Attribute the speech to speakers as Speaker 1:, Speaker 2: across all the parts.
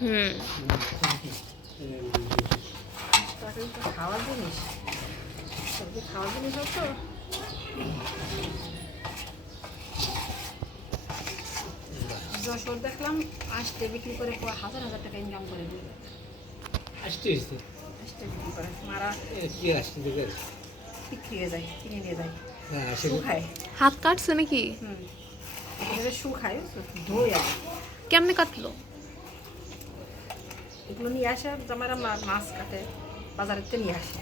Speaker 1: হুম।
Speaker 2: খাওয়ার জিনিস। সবজি খাওয়ার জিনিস হতো যশোর দেখলাম আসতে বিক্রি করে হাজার হাজার টাকা ইনকাম করে দিল।
Speaker 3: আসতে
Speaker 2: আসতে বিক্রি করে। মারা
Speaker 3: কি আসতে দেখে?
Speaker 2: বিক্রি হয়ে যায় কিনে নিয়ে যায়।
Speaker 3: হ্যাঁ
Speaker 1: হাত কাটছে নাকি?
Speaker 2: হুম। এগুলো শুকায় ধুয়ে
Speaker 1: কেমনে কাটলো?
Speaker 2: এগুলো নিয়ে আসে মা- মাছ কাটে বাজারের থেকে নিয়ে আসে।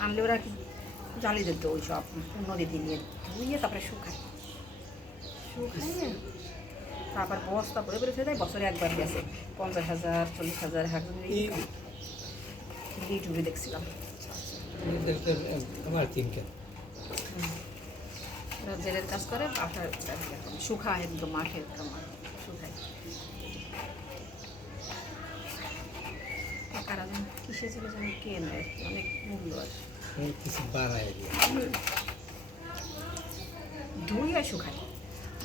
Speaker 2: আনলে ওরা কি জালি দিত ওই সব নদীতে নিয়ে ধুইয়ে তারপরে শুকায় শুকাইয়ে তারপর বস্তা করে করে ফেলে বছরে একবার গেছে। পঞ্চাশ হাজার চল্লিশ হাজার ইউটিউবে দেখছিলাম।
Speaker 3: আমার তিনটা।
Speaker 2: ওরা জেলের কাজ করে বাসার শুকায় একদম মাঠে কামা শুকায়। টাকারা কিসে চলে যেন কে নেয় অনেক মূল্য আছে।
Speaker 3: কিছু দিয়ে।
Speaker 2: ধুইয়া শুকায়।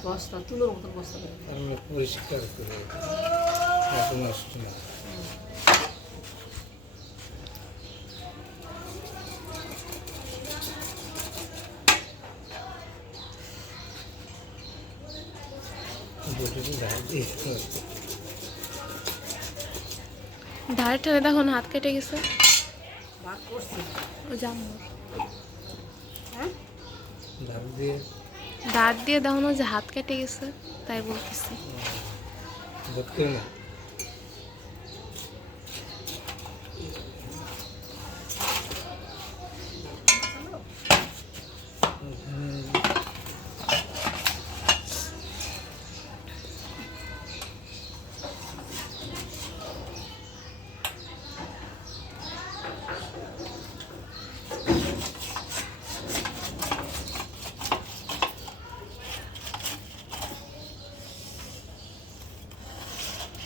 Speaker 2: বস্তা তুলোর মতো বস্তা
Speaker 3: পরিষ্কার করে এত নষ্ট না বটিতে ঢাল দিয়ে
Speaker 1: ধারে ঠারে দেখো না হাত কেটে গেছে।
Speaker 2: বার করছি।
Speaker 1: ও জামু।
Speaker 2: হ্যাঁ?
Speaker 3: দিয়ে।
Speaker 1: দাঁত দিয়ে দেখো না যে হাত কেটে গেছে তাই বলতেছি
Speaker 3: বোধ করে না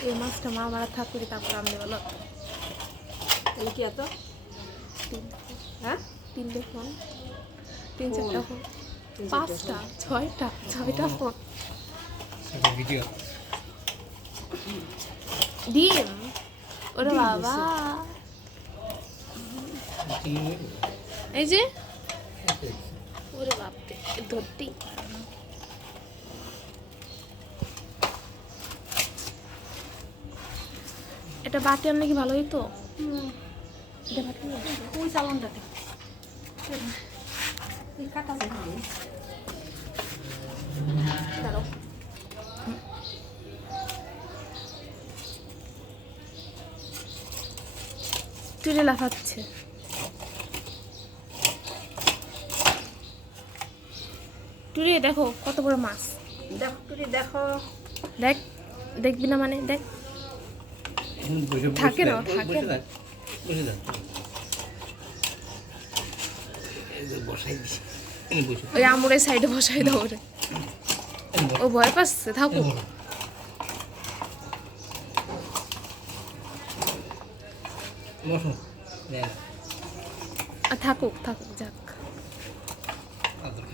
Speaker 1: এই মাছটা মা আমার থাকুরি তারপর আমি বলো
Speaker 2: তাহলে কি এত? হ্যাঁ?
Speaker 1: তিনটে ফোন। তিন চারটা ফোন। পাঁচটা ছয়টা ছয়টা ফোন।
Speaker 3: ভিডিও
Speaker 1: ডিম। ওরে বাবা। এই যে? ওরে বাপরে ধরতি এটা বাটি আনলে কি ভালো হইতো।
Speaker 2: ওই চালনটাতে। কাটা দাঁড়াও।
Speaker 1: তুলে লাফাচ্ছে। টুরে দেখো কত বড় মাছ।
Speaker 2: দেখো টুরি দেখো।
Speaker 1: দেখ দেখবি না মানে? দেখ। থাকে না,
Speaker 3: বসে
Speaker 1: থাকে না।
Speaker 3: থাক, বসে থাক এই যে বসাই দিছি এই বসে
Speaker 1: ওই আমুরের সাইডে বসাই দাও ওরে
Speaker 3: এই বসে।
Speaker 1: ও ভয় পাচ্ছে থাকুক
Speaker 3: এই বসে। বসো দেখ
Speaker 1: আর থাকুক থাকুক যাক
Speaker 3: আদর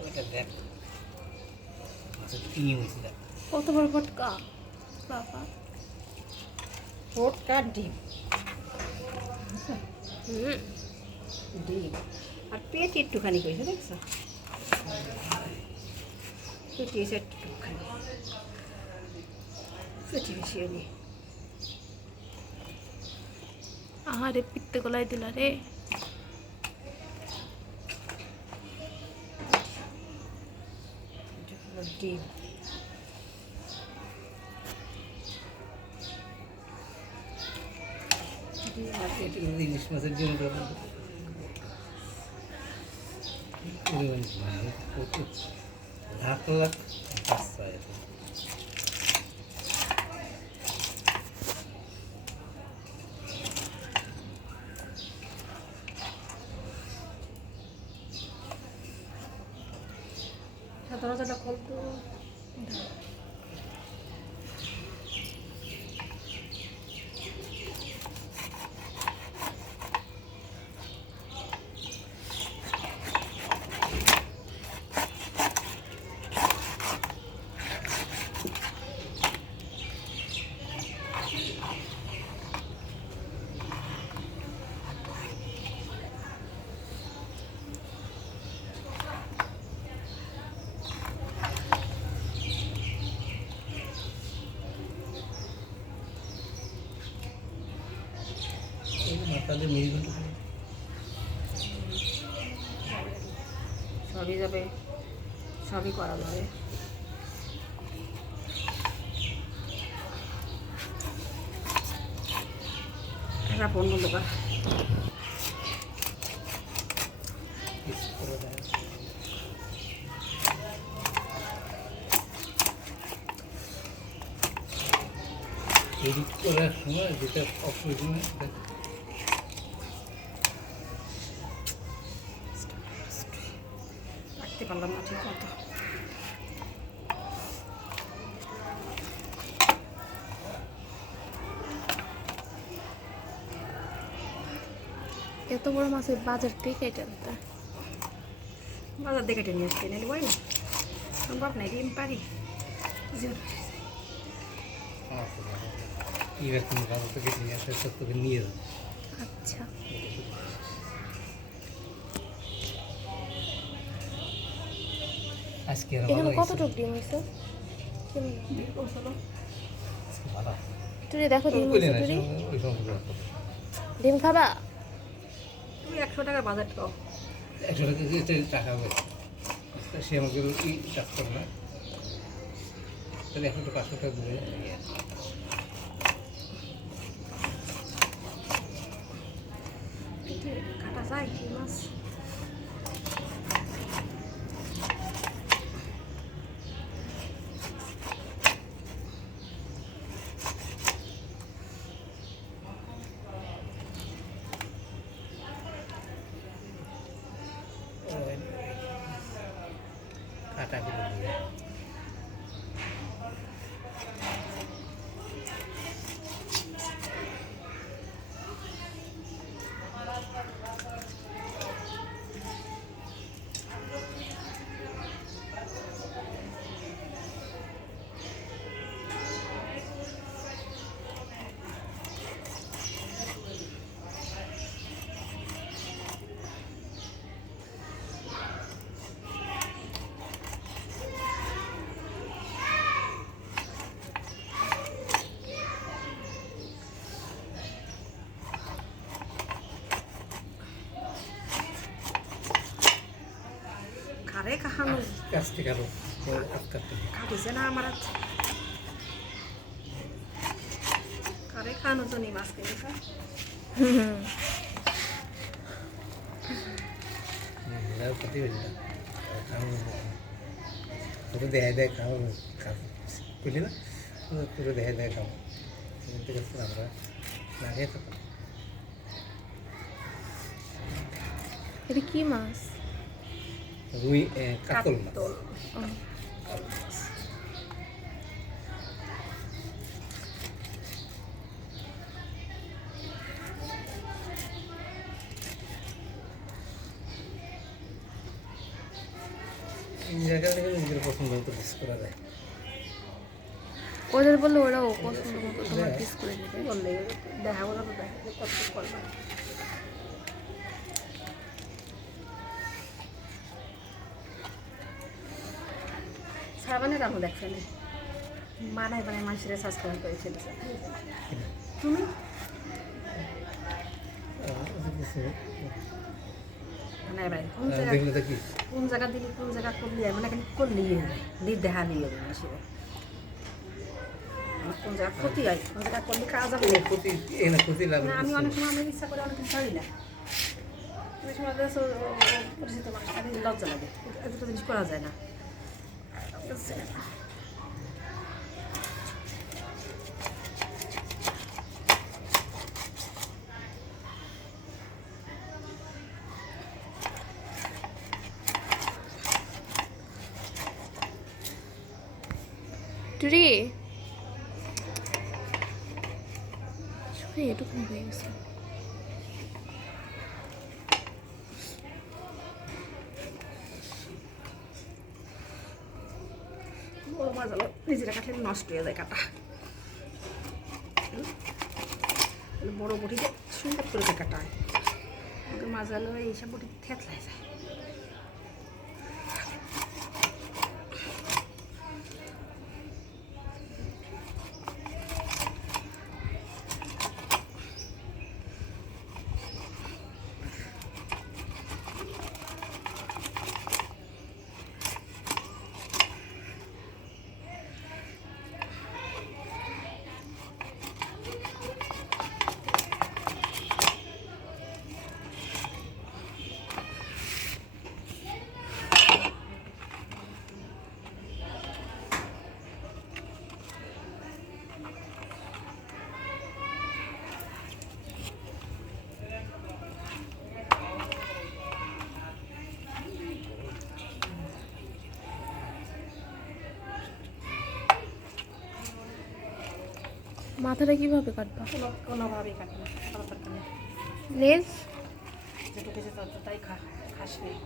Speaker 3: ওইটা দেখ মাছের কিনি হয়েছে দেখ
Speaker 1: কত বড় ফটকা বাবা।
Speaker 2: ঠোঁট কাট ডিম ডিম। আর পেট একটুখানি কইছে দেখছ? পেটি এসে একটুখানি। পেটি বেশি হয়নি
Speaker 1: আহারে পিত্তে গলায় দিল রে।
Speaker 2: এটা
Speaker 3: ইলিশ মাছের ডিম লাখ লাখ বাচ্চা এটা
Speaker 2: দরজাটা
Speaker 3: তাদের মেরিগোল্ড
Speaker 2: সবই যাবে। সবই করা যাবে।
Speaker 3: এডিট করার সময় যেটা অপ্রয়োজনীয়
Speaker 2: পারলাম না ঠিক মতো।
Speaker 1: এত বড় মাছের বাজার থেকে এটা আনতে?
Speaker 2: বাজার দেখে টেনে আসতে নাহলে হয় না। সম্ভব নাই ডিম পারি।
Speaker 3: এবার তুমি বাজার থেকে নিয়ে আসে সব তোকে নিয়ে যাবে
Speaker 1: আচ্ছা।
Speaker 3: আজকে
Speaker 1: এখানে
Speaker 3: ভালো
Speaker 1: কতটুক ডিম হয়েছে? তুই দেখো ডিম। ডিম খাবা?
Speaker 2: তুমি একশো টাকার বাজার পাও
Speaker 3: একশো টাকা দিয়ে টাকা হবে। সে আমাকে এই কাজ করে না। তাহলে এখন তো পাঁচশো টাকা দূরে
Speaker 2: কাটা যায় কি মাছ?
Speaker 3: Yeah. কারে
Speaker 2: কাহানো
Speaker 3: কাছ থেকে আরও।
Speaker 2: কাটিছে না আমার কারে খানো জানি মাছ কিনে
Speaker 3: যায় খাওয়া দেয় খাওয়া বুঝলি না তোকে দেখায় দেয় তো থাকব
Speaker 1: এটা কি মাছ
Speaker 3: রুই কাতল মাছ। নিজের পছন্দ মতো পিস করা যায়।
Speaker 1: ওদের বললে ওরাও পছন্দ মতো তোমার পিস করে নেবে।
Speaker 2: বললে দেখা তো দেখা যে কত করবে সাবানে রাখো দেখছেন মানায় বানায় মানুষের সাবস্ক্রাইব করে ছেলেছে তুমি? বানায় কোন জায়গা
Speaker 3: দেখলে
Speaker 2: দিলি কোন জায়গা করলি? মানে এখানে করলি দি দেখা নিয়ে মানুষের কোন জায়গা ক্ষতি হয়? কোন জায়গা করলি কাজ হবে?
Speaker 3: ক্ষতি না
Speaker 2: আমি অনেক সময় আমি ইচ্ছা করে অনেক কিছু পারি না। পরিচিত মানুষ লজ্জা লাগে। এতটা জিনিস করা যায় না।
Speaker 1: Today,
Speaker 2: today, today, today, today, today, নষ্ট হয়ে যায় কাটা। বড় বটিতে সুন্দর করে কাটা হয়। আমাকে এইসব বটি থেতলায় যায়।
Speaker 1: মাথাটা কীভাবে কাটবা?
Speaker 2: কোনো কোনোভাবেই কাটে না কাটার দরকার নেই।
Speaker 1: লেজ?
Speaker 2: যেটুকু খাস নেই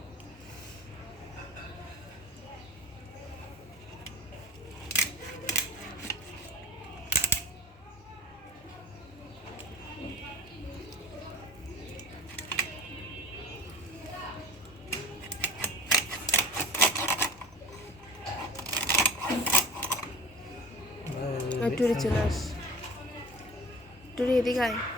Speaker 1: টুরে চলে আস। টুরে এদিকে